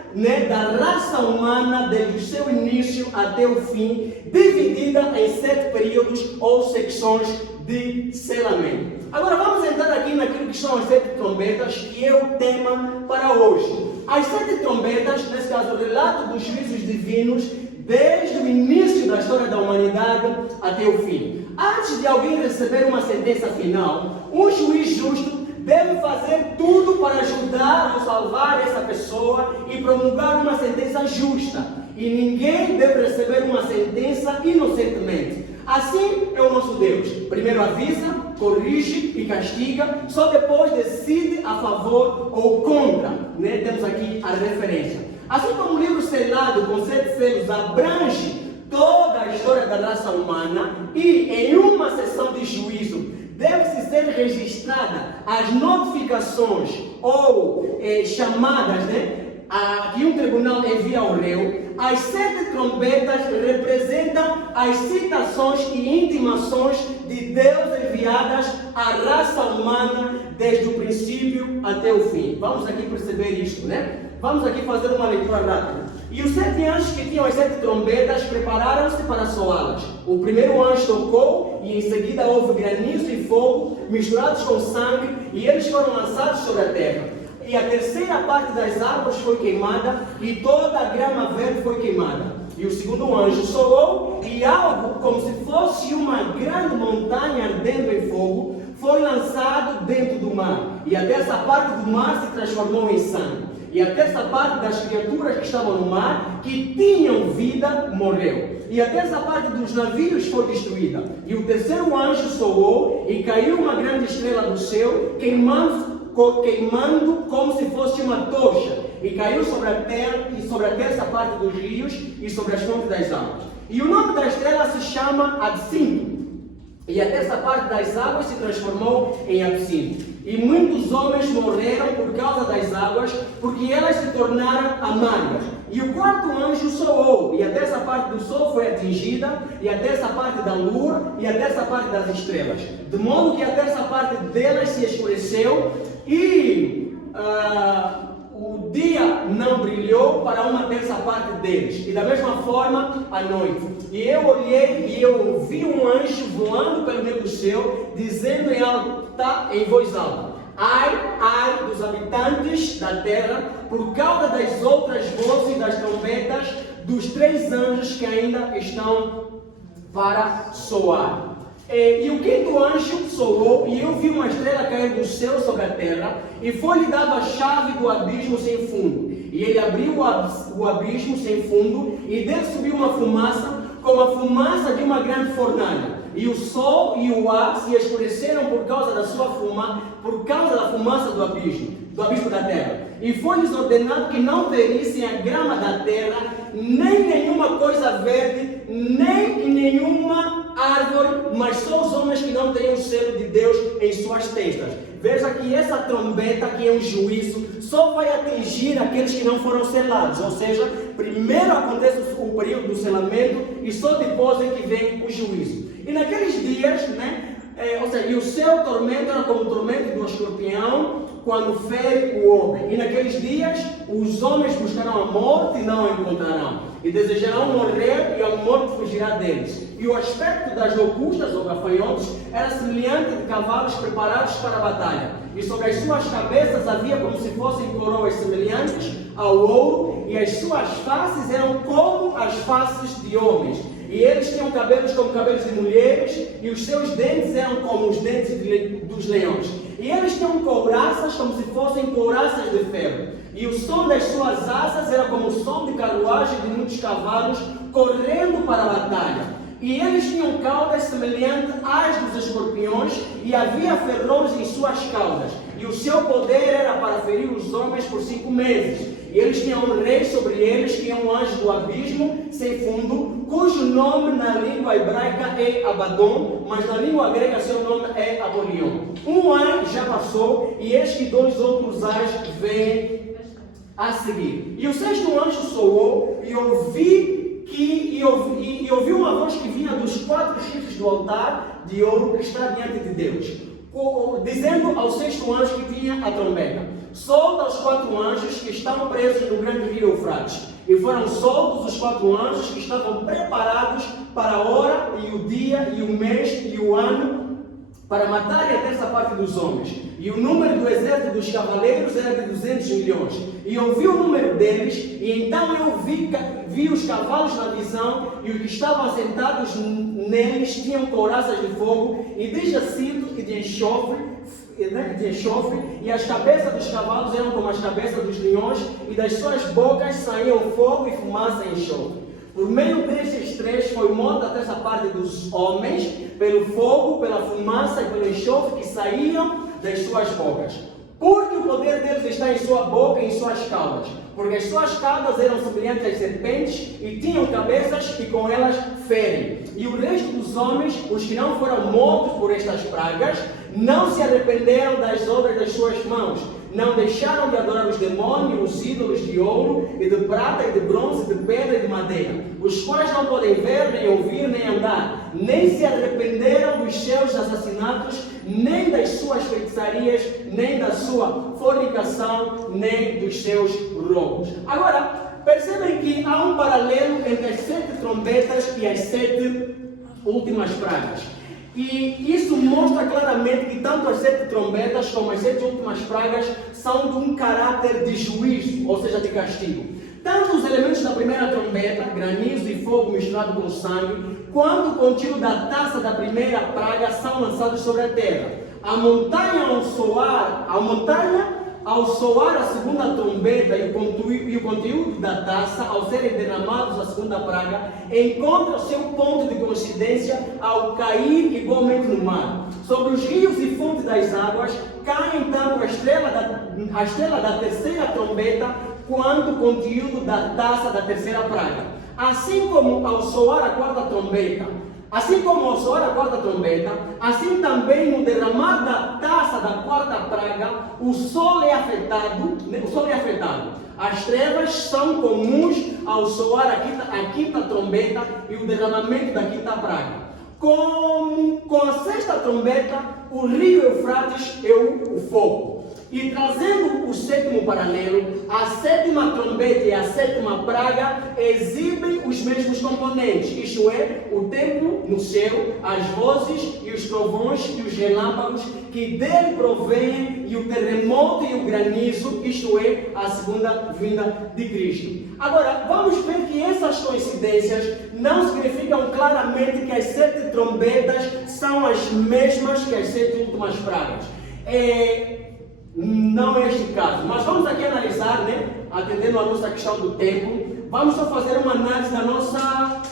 da raça humana desde o seu início até o fim, dividida em 7 períodos ou secções de selamento. Agora vamos entrar aqui naquilo que são as 7 trombetas, que é o tema para hoje. As 7 trombetas, nesse caso, o relato dos juízos divinos, desde o início da história da humanidade até o fim. Antes de alguém receber uma sentença final, um juiz justo deve fazer tudo para ajudar ou salvar essa pessoa e promulgar uma sentença justa. E ninguém deve receber uma sentença inocentemente. Assim é o nosso Deus. Primeiro avisa, corrige e castiga, só depois decide a favor ou contra. Temos aqui a referência. Assim como o livro selado com 7 selos abrange toda a história da raça humana e em uma sessão de juízo deve-se ser registrada as notificações ou chamadas que um tribunal envia ao réu, as 7 trombetas representam as citações e intimações de Deus enviadas à raça humana desde o princípio até o fim. Vamos aqui perceber isto, Vamos aqui fazer uma leitura rápida. E os 7 anjos que tinham as 7 trombetas prepararam-se para soá-las. O primeiro anjo tocou e em seguida houve granizo e fogo misturados com sangue e eles foram lançados sobre a terra. E a terceira parte das árvores foi queimada e toda a grama verde foi queimada. E o segundo anjo soou e algo como se fosse uma grande montanha ardendo em fogo foi lançado dentro do mar. E a terça parte do mar se transformou em sangue. E a terça parte das criaturas que estavam no mar, que tinham vida, morreu. E a terça parte dos navios foi destruída. E o terceiro anjo soou e caiu uma grande estrela do céu, queimando como se fosse uma tocha. E caiu sobre a terra e sobre a terça parte dos rios e sobre as fontes das águas. E o nome da estrela se chama Absinto. E a terça parte das águas se transformou em absinto. E muitos homens morreram por causa das águas, porque elas se tornaram amargas. E o quarto anjo soou, e a terça parte do sol foi atingida, e a terça parte da lua, e a terça parte das estrelas. De modo que a terça parte delas se escureceu, e o dia não brilhou para uma terça parte deles. E da mesma forma, a noite. E eu olhei e eu ouvi um anjo voando pelo meio do céu, dizendo em voz alta: ai, ai dos habitantes da terra, por causa das outras vozes das trombetas dos 3 anjos que ainda estão para soar. E o quinto anjo soou, e eu vi uma estrela cair do céu sobre a terra, e foi-lhe dado a chave do abismo sem fundo. E ele abriu o abismo sem fundo, e dele subiu uma fumaça, como a fumaça de uma grande fornalha. E o sol e o ar se escureceram por causa da fumaça do abismo da terra. E foi-lhes ordenado que não ferissem a grama da terra, nem nenhuma coisa verde, nem nenhuma árvore, mas só os homens que não têm o selo de Deus em suas testas. Veja que essa trombeta, que é um juízo, só vai atingir aqueles que não foram selados. Ou seja, primeiro acontece o período do selamento e só depois é que vem o juízo. E naqueles dias, e o seu tormento era como o tormento do escorpião quando fere o homem. E naqueles dias, os homens buscarão a morte e não a encontrarão. E desejarão morrer e a morte fugirá deles. E o aspecto das locustas ou gafanhotos era semelhante de cavalos preparados para a batalha. E sobre as suas cabeças havia como se fossem coroas semelhantes ao ouro, e as suas faces eram como as faces de homens. E eles tinham cabelos como cabelos de mulheres, e os seus dentes eram como os dentes dos leões. E eles tinham couraças como se fossem couraças de ferro. E o som das suas asas era como o som de carruagem de muitos cavalos correndo para a batalha. E eles tinham caudas semelhantes às dos escorpiões, e havia ferrões em suas caudas. E o seu poder era para ferir os homens por 5 meses. E eles tinham um rei sobre eles, que é um anjo do abismo, sem fundo, cujo nome na língua hebraica é Abaddon, mas na língua grega seu nome é Apolion. Um ano já passou, e eis que 2 outros anjos vêm a seguir. E o 6º anjo soou, e ouvi uma voz que vinha dos 4 chifres do altar de ouro que está diante de Deus, dizendo ao 6º anjo que tinha a trombeta: solta os 4 anjos que estavam presos no grande rio Eufrates. E foram soltos os 4 anjos que estavam preparados para a hora e o dia e o mês e o ano, para matarem a 1/3 parte dos homens. E o número do exército dos cavaleiros era de 200 milhões. E eu vi o número deles, e então eu vi os cavalos na visão, e os que estavam assentados neles tinham couraças de fogo, e de jacinto e de enxofre, e as cabeças dos cavalos eram como as cabeças dos leões, e das suas bocas saíam fogo e fumaça e enxofre. Por meio destes 3 foi morta a 1/3 parte dos homens, pelo fogo, pela fumaça e pelo enxofre que saíam das suas bocas. Porque o poder deles está em sua boca e em suas caudas. Porque as suas caudas eram semelhantes às serpentes e tinham cabeças e com elas ferem. E o resto dos homens, os que não foram mortos por estas pragas, não se arrependeram das obras das suas mãos. Não deixaram de adorar os demônios, os ídolos de ouro, e de prata, e de bronze, de pedra e de madeira, os quais não podem ver, nem ouvir, nem andar, nem se arrependeram dos seus assassinatos, nem das suas feitiçarias, nem da sua fornicação, nem dos seus roubos. Agora, percebem que há um paralelo entre as 7 trombetas e as 7 últimas pragas. E isso mostra claramente que tanto as 7 trombetas como as 7 últimas pragas são de um caráter de juízo, ou seja, de castigo. Tanto os elementos da primeira trombeta, granizo e fogo misturado com sangue, quanto o conteúdo da taça da primeira praga são lançados sobre a terra. A montanha ao soar a segunda trombeta e o conteúdo da taça, ao serem derramados a segunda praga, encontra o seu ponto de coincidência ao cair igualmente no mar. Sobre os rios e fontes das águas, cai tanto a estrela da terceira trombeta, quanto o conteúdo da taça da terceira praga. Assim como ao soar a quarta trombeta, assim também no derramar da taça da quarta praga, o sol é afetado. As trevas são comuns ao soar a quinta trombeta e o derramamento da quinta praga. Com a sexta trombeta, o rio Eufrates é o fogo. E trazendo o 7º paralelo, a 7ª trombeta e a 7ª praga exibem os mesmos componentes, isto é, o tempo no céu, as vozes e os trovões e os relâmpagos que dele provêm, e o terremoto e o granizo, isto é, a segunda vinda de Cristo. Agora, vamos ver que essas coincidências não significam claramente que as 7 trombetas são as mesmas que as 7 últimas pragas. Não é este o caso, mas vamos aqui analisar, atendendo a nossa questão do tempo, vamos só fazer uma análise da nossa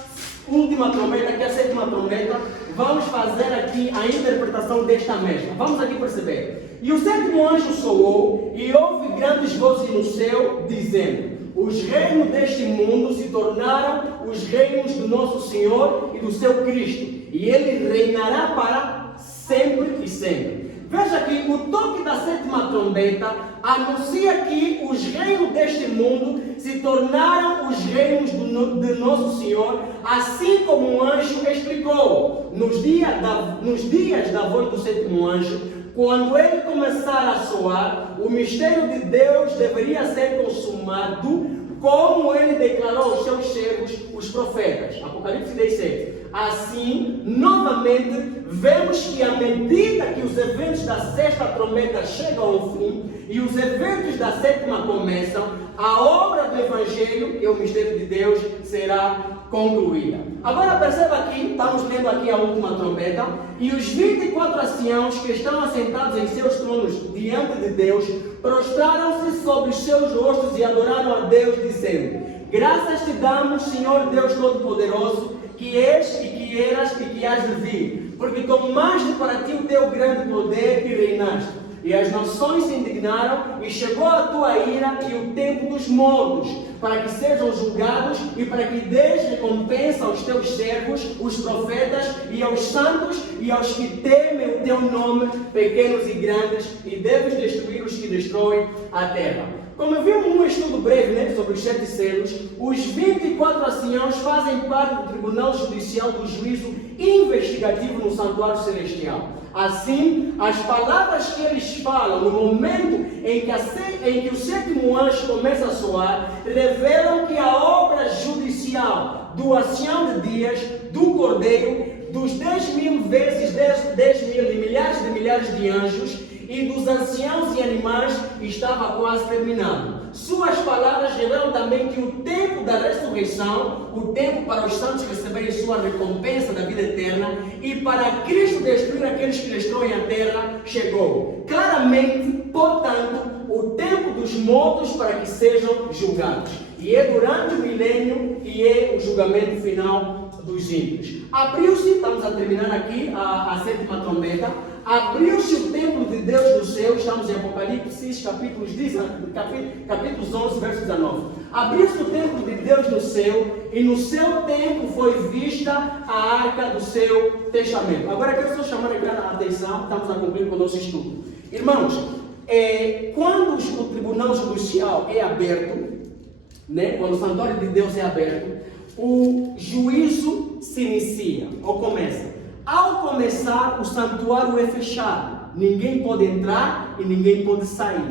última trombeta, que é a 7ª trombeta. Vamos fazer aqui a interpretação desta mesma. Vamos aqui perceber. E o 7º anjo soou, e houve grandes vozes no céu, dizendo: os reinos deste mundo se tornaram os reinos do nosso Senhor e do seu Cristo, e ele reinará para sempre e sempre. Veja que o toque da 7ª trombeta anuncia que os reinos deste mundo se tornaram os reinos de nosso Senhor, assim como o anjo explicou. Nos dias da voz do 7º anjo, quando ele começar a soar, o mistério de Deus deveria ser consumado, como ele declarou aos seus servos, os profetas. Apocalipse 10:7. Assim, novamente, vemos que à medida que os eventos da 6ª trombeta chegam ao fim e os eventos da 7ª começam, a obra do Evangelho e o mistério de Deus será concluída. Agora perceba aqui, estamos lendo aqui a última trombeta, e os 24 anciãos que estão assentados em seus tronos diante de Deus, prostraram-se sobre os seus rostos e adoraram a Deus, dizendo: graças te damos, Senhor Deus Todo-Poderoso, que és e que eras e que hás de vir, porque tomaste para ti o teu grande poder e reinaste. E as nações se indignaram, e chegou a tua ira e o tempo dos mortos, para que sejam julgados e para que dês recompensa aos teus servos, os profetas, e aos santos e aos que temem o teu nome, pequenos e grandes, e deves destruir os que destroem a terra. Como vimos num estudo breve sobre os 7 selos, os 24 anciãos fazem parte do tribunal judicial do juízo investigativo no santuário celestial. Assim, as palavras que eles falam no momento em que o 7º anjo começa a soar, revelam que a obra judicial do ancião de dias, do cordeiro, dos 10.000 vezes 10.000 e milhares de anjos, e dos anciãos e animais estava quase terminado. Suas palavras revelam também que o tempo da ressurreição, o tempo para os santos receberem sua recompensa da vida eterna e para Cristo destruir aqueles que destroem a terra, chegou. Claramente, portanto, o tempo dos mortos para que sejam julgados. E é durante o milênio e é o julgamento final dos ímpios. Abriu-se, estamos a terminar aqui a 7ª trombeta. Abriu-se o templo de Deus do céu, estamos em Apocalipse, capítulos 11, verso 19. Abriu-se o templo de Deus no céu, e no seu templo foi vista a arca do seu testamento. Agora quero só chamar a atenção, estamos a concluir com o nosso estudo. Irmãos, quando o tribunal judicial é aberto, quando o santuário de Deus é aberto, o juízo se inicia, ou começa. Ao começar, o santuário é fechado. Ninguém pode entrar e ninguém pode sair.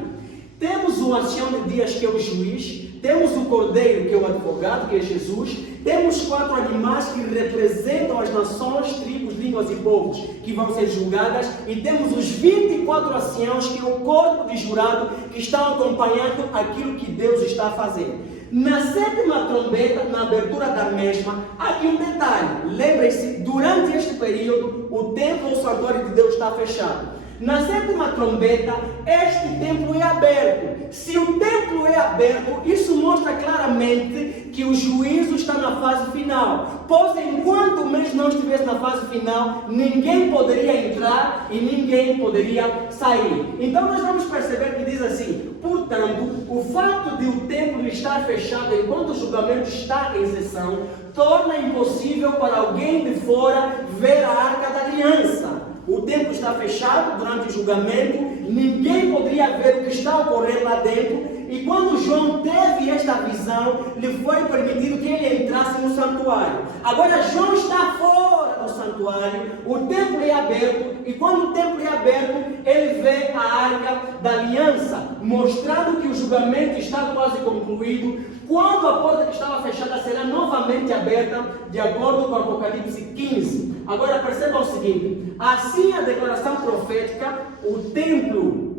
Temos o ancião de dias, que é o juiz. Temos o cordeiro, que é o advogado, que é Jesus. Temos 4 animais que representam as nações, tribos, línguas e povos que vão ser julgadas. E temos os 24 anciãos, que é o corpo de jurado, que estão acompanhando aquilo que Deus está a fazer. Na 7ª trombeta, na abertura da mesma, há aqui um detalhe. Lembrem-se, durante este período, o templo ou santuário de Deus está fechado. Na 7ª trombeta, este templo é aberto. Se o templo é aberto, isso mostra claramente que o juízo está na fase final. Pois enquanto o mês não estivesse na fase final, ninguém poderia entrar e ninguém poderia sair. Então nós vamos perceber que diz assim: portanto, o fato de o templo estar fechado enquanto o julgamento está em sessão, torna impossível para alguém de fora ver a arca da aliança. O templo está fechado durante o julgamento, ninguém poderia ver o que está ocorrendo lá dentro. E quando João teve esta visão, lhe foi permitido que ele entrasse no santuário. Agora João está fora do santuário, o templo é aberto, e quando o templo é aberto, ele vê a arca da aliança, mostrando que o julgamento está quase concluído, quando a porta que estava fechada será novamente aberta, de acordo com Apocalipse 15. Agora percebam o seguinte: assim a declaração profética, o templo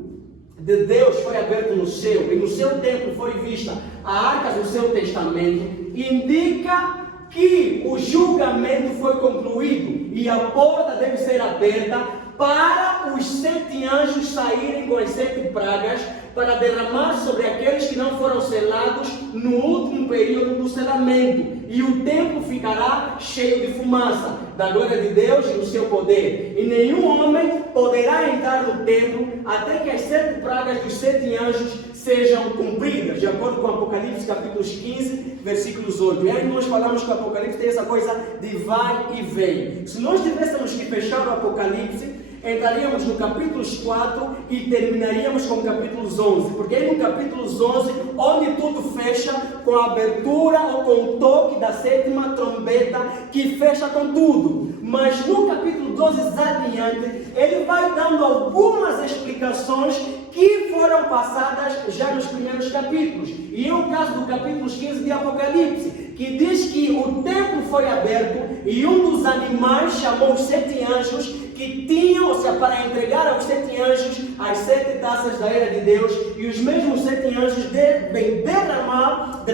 de Deus foi aberto no céu, e no seu templo foi vista a arca do seu testamento, indica que o julgamento foi concluído e a porta deve ser aberta para os 7 anjos saírem com as 7 pragas, para derramar sobre aqueles que não foram selados no último período do selamento, e o templo ficará cheio de fumaça da glória de Deus e do seu poder, e nenhum homem poderá entrar no templo até que as 7 pragas dos 7 anjos sejam cumpridas, de acordo com Apocalipse capítulos 15, versículos 8. E aí nós falamos que o Apocalipse tem essa coisa de vai e vem. Se nós tivéssemos que fechar o Apocalipse, entraríamos no capítulo 4 e terminaríamos com o capítulo 11, porque é no capítulo 11 onde tudo fecha com a abertura ou com o toque da 7ª trombeta, que fecha com tudo. Mas no capítulo 12 adiante, ele vai dando algumas explicações que foram passadas já nos primeiros capítulos. E é o caso do capítulo 15 de Apocalipse, que diz que o templo foi aberto e um dos animais chamou os 7 anjos que tinham, ou seja, para entregar aos 7 anjos as 7 taças da ira de Deus, e os mesmos 7 anjos devem derramar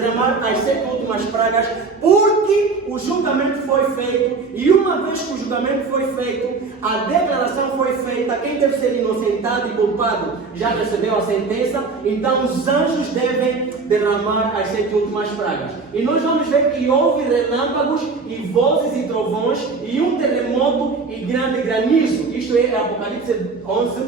as 7 últimas pragas, porque o julgamento foi feito, e uma vez que o julgamento foi feito, a declaração foi feita, quem deve ser inocentado e culpado já recebeu a sentença, então os anjos devem derramar as 7 últimas pragas. E nós vamos ver que houve relâmpagos e vozes e trovões e um terremoto e grande granizo. Isto é Apocalipse 11,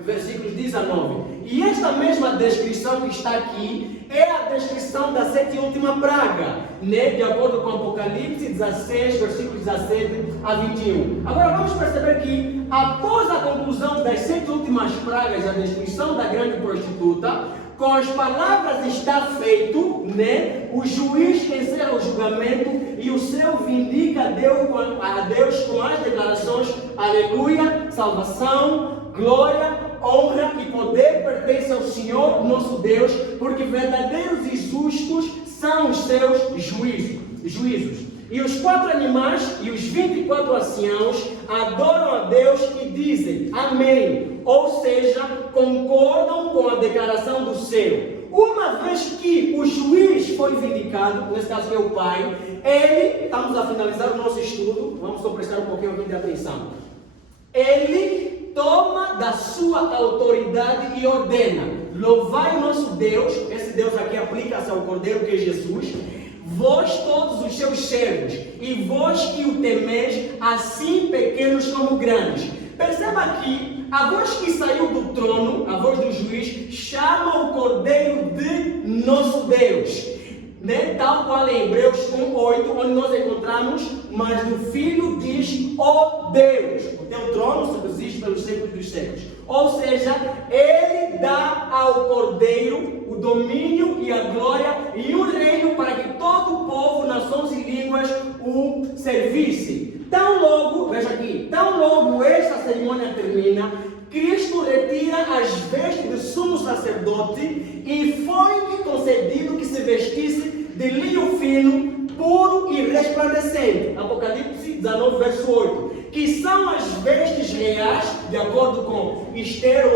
versículos 19. E esta mesma descrição que está aqui é a descrição da 7ª última praga, né? De acordo com Apocalipse 16, versículos 17 a 21. Agora vamos perceber que após a conclusão das 7 últimas pragas, a destruição da grande prostituta, com as palavras está feito, né? O juiz encerra o julgamento e o céu vindica a Deus com as declarações: aleluia, salvação, glória, honra e poder pertence ao Senhor nosso Deus, porque verdadeiros e justos são os seus juízos. E os 4 animais e os 24 anciãos adoram a Deus e dizem amém, ou seja, concordam com a declaração do céu. Uma vez que o juiz foi vindicado, nesse caso que é o Pai, ele, estamos a finalizar o nosso estudo, vamos só prestar um pouquinho aqui de atenção. Ele toma da sua autoridade e ordena: louvai o nosso Deus, esse Deus aqui aplica-se ao Cordeiro que é Jesus, vós todos os seus servos, e vós que o temeis, assim pequenos como grandes. Perceba que a voz que saiu do trono, a voz do juiz, chama o Cordeiro de nosso Deus, né? Tal qual em Hebreus 1:8, onde nós encontramos: mas do Filho diz, ó Deus, o teu trono subsiste pelos séculos dos séculos. Ou seja, ele dá ao Cordeiro o domínio e a glória e o reino para que todo o povo, nações e línguas o servisse. Tão logo, veja aqui, tão logo esta cerimônia termina, Cristo retira as vestes do sumo sacerdote e foi-lhe concedido que se vestisse de linho fino, puro e resplandecente. Apocalipse 19, verso 8. Que são as vestes reais, de acordo com Esther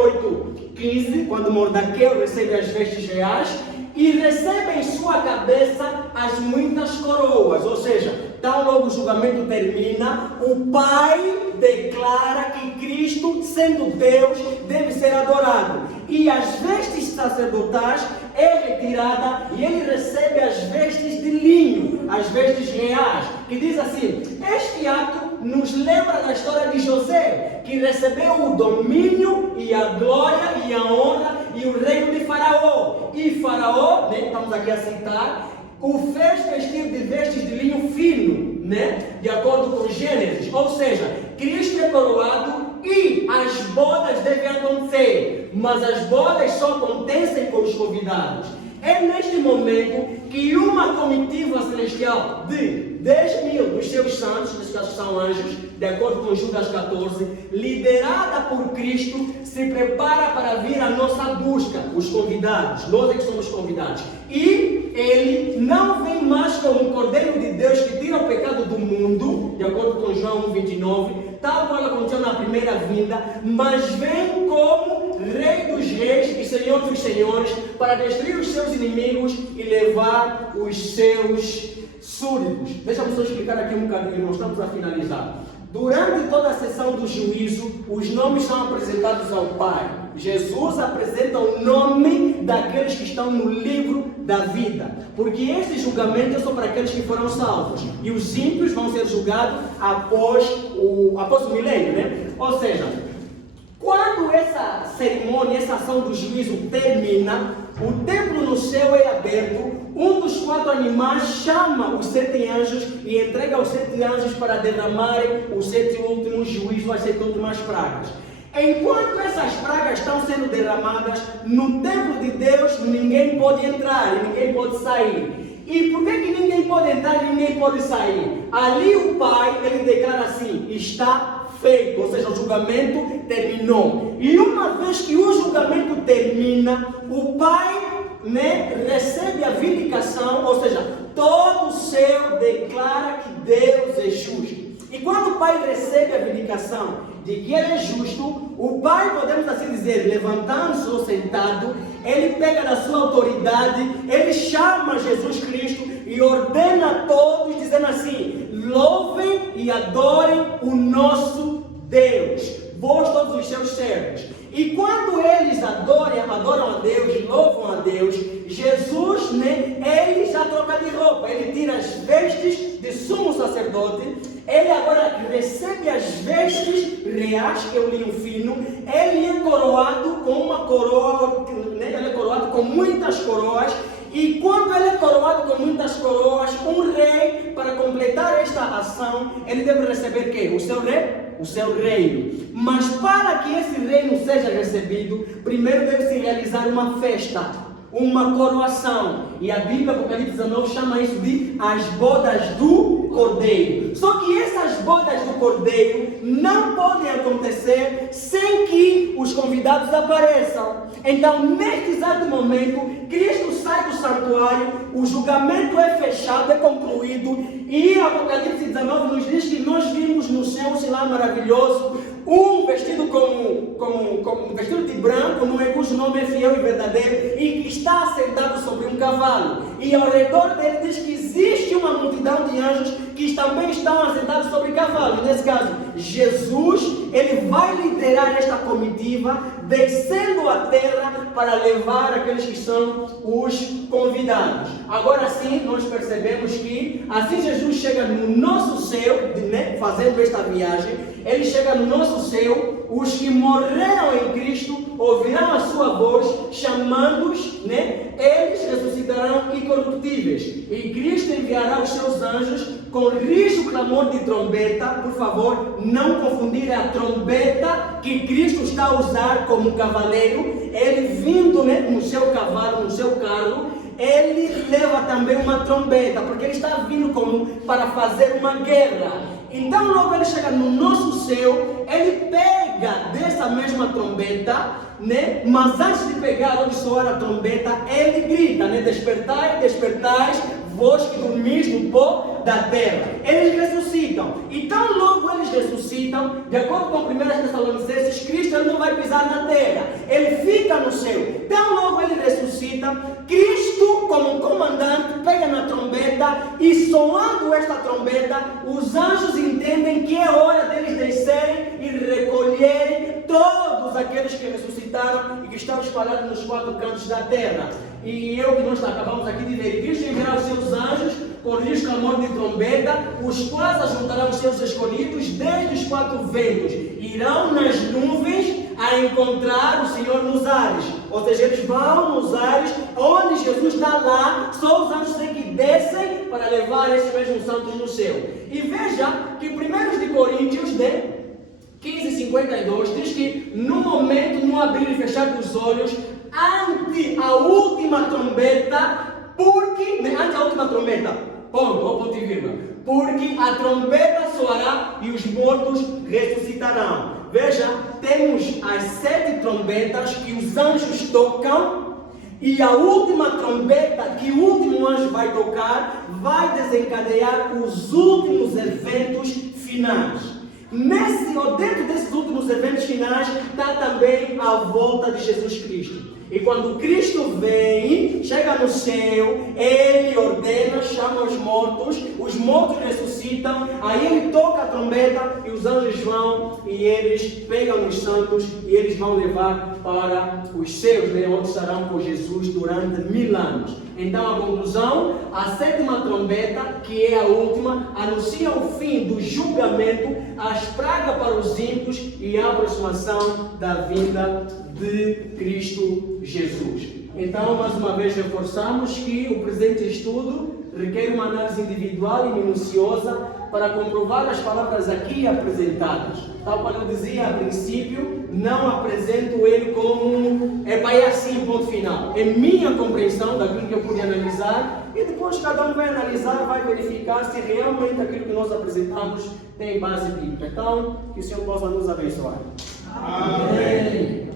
8:15, quando Mordequeu recebe as vestes reais, e recebe em sua cabeça as muitas coroas. Ou seja, tão logo o julgamento termina, o Pai declara que Cristo, sendo Deus, deve ser adorado. E as vestes sacerdotais é retirada e ele recebe as vestes de linho, as vestes reais, que diz assim: este ato nos lembra da história de José, que recebeu o domínio e a glória e a honra e o reino de Faraó. E Faraó, né, estamos aqui a citar, o fez vestir de vestes de linho fino, né, de acordo com Gênesis. Ou seja, Cristo é coroado e as bodas devem acontecer, mas as bodas só acontecem com os convidados. É neste momento que uma comitiva celestial de 10.000 dos seus santos, nesse caso são anjos, de acordo com Judas 14, liderada por Cristo, se prepara para vir à nossa busca, os convidados, nós é que somos convidados. E ele não vem mais como um Cordeiro de Deus que tira o pecado do mundo, de acordo com João 1:29, tal qual aconteceu na primeira vinda, mas vem como Rei dos Reis e Senhor dos Senhores, para destruir os seus inimigos e levar os seus súditos. Deixa-me só explicar aqui um bocadinho, nós estamos a finalizar. Durante toda a sessão do juízo, os nomes são apresentados ao Pai. Jesus apresenta o nome daqueles que estão no livro da vida, porque este julgamento é só para aqueles que foram salvos, e os ímpios vão ser julgados após o milênio, né? Ou seja, quando essa cerimônia, essa ação do juízo termina, o templo no céu é aberto, um dos 4 animais chama os 7 anjos e entrega aos 7 anjos para derramarem os 7 últimos juízos, as 7 últimas pragas. Enquanto essas pragas estão sendo derramadas, no templo de Deus ninguém pode entrar e ninguém pode sair. E por que ninguém pode entrar e ninguém pode sair? Ali o Pai, ele declara assim: está feito, ou seja, o julgamento terminou. E uma vez que o julgamento termina, o Pai né, recebe a vindicação, ou seja, todo o céu declara que Deus é justo. E quando o Pai recebe a vindicação de que Ele é justo, o Pai, podemos assim dizer, levantando-se ou sentado, Ele pega da sua autoridade, Ele chama Jesus Cristo e ordena a todos, dizendo assim: louvem e adorem o nosso Deus, vós todos os seus servos. E quando eles adoram a Deus, louvam a Deus, Jesus, né, ele já troca de roupa, ele tira as vestes de sumo sacerdote, ele agora recebe as vestes reais, que é o linho fino, ele é coroado com uma coroa, né, ele é coroado com muitas coroas. E quando ele é coroado com muitas coroas, um rei, para completar esta ação, ele deve receber quem? O seu reino. Mas para que esse reino seja recebido, primeiro deve-se realizar uma festa, uma coroação. E a Bíblia, Apocalipse 19, chama isso de as bodas do Cordeiro. Só que essas bodas do Cordeiro não podem acontecer sem que os convidados apareçam. Então, neste exato momento, Cristo sai do santuário, o julgamento é fechado, é concluído, e Apocalipse 19 nos diz que nós vimos no céu um sinal maravilhoso, um vestido como vestido de branco, não é, cujo nome é fiel e verdadeiro, e que está sentado sobre um cavalo. E ao redor dele diz que existe uma multidão de anjos que também estão assentados sobre cavalos. Nesse caso, Jesus, ele vai liderar esta comitiva, descendo a terra para levar aqueles que são os convidados. Agora sim, nós percebemos que assim Jesus chega no nosso céu, né, fazendo esta viagem, ele chega no nosso céu, os que morreram em Cristo ouvirão a sua voz, chamando-os, né, eles ressuscitarão incorruptíveis. E Cristo enviará os seus anjos com rijo clamor de trombeta. Por favor, não confundir a trombeta que Cristo está a usar como cavaleiro. Ele vindo, né, no seu cavalo, no seu carro, ele leva também uma trombeta, porque ele está vindo como para fazer uma guerra. Então logo ele chega no nosso céu, ele pega dessa mesma trombeta, né? Mas antes de pegar onde soar a trombeta, ele grita, né? Despertai, despertai, vós que dormis no pó da terra. Eles ressuscitam. Então logo eles ressuscitam, de acordo com 1 Tessalonicenses, Cristo ele não vai pisar na terra, ele fica no céu. Então logo ele ressuscita, Cristo como comandante pega na trombeta e soando esta trombeta, os anjos entendem que é hora deles descerem e recolherem todos aqueles que ressuscitaram e que estão espalhados nos 4 cantos da terra. E eu que nós acabamos aqui de ver, Cristo enviará os seus anjos com rijo clamor de trombeta, os quais ajuntarão os seus escolhidos desde os 4 ventos, irão nas nuvens a encontrar o Senhor nos ares. Ou seja, eles vão nos ares, onde Jesus está lá, só os anjos têm que descem para levar esses mesmos santos no céu. E veja que 1 Coríntios 15:52 diz que no momento, no abrir e fechar dos olhos, ante a última trombeta, ponto e vírgula, porque a trombeta soará e os mortos ressuscitarão. Veja, temos as 7 trombetas que os anjos tocam, e a última trombeta que o último anjo vai tocar vai desencadear os últimos eventos finais. Dentro desses últimos eventos finais está também a volta de Jesus Cristo. E quando Cristo vem, chega no céu, ele ordena, chama os mortos ressuscitam, aí ele toca a trombeta e os anjos vão e eles pegam os santos e eles vão levar para os céus, né, onde estarão com Jesus durante 1000 anos. Então a conclusão, a 7ª trombeta, que é a última, anuncia o fim do julgamento, a praga para os ímpios e a aproximação da vinda de Cristo Jesus. Então, mais uma vez, reforçamos que o presente estudo requer uma análise individual e minuciosa para comprovar as palavras aqui apresentadas. Tal qual eu dizia a princípio, não apresento ele como vai assim, ponto final. É minha compreensão daquilo que eu pude analisar e depois cada um vai analisar, vai verificar se realmente aquilo que nós apresentamos tem base bíblica. Então, que o Senhor possa nos abençoar. Amém.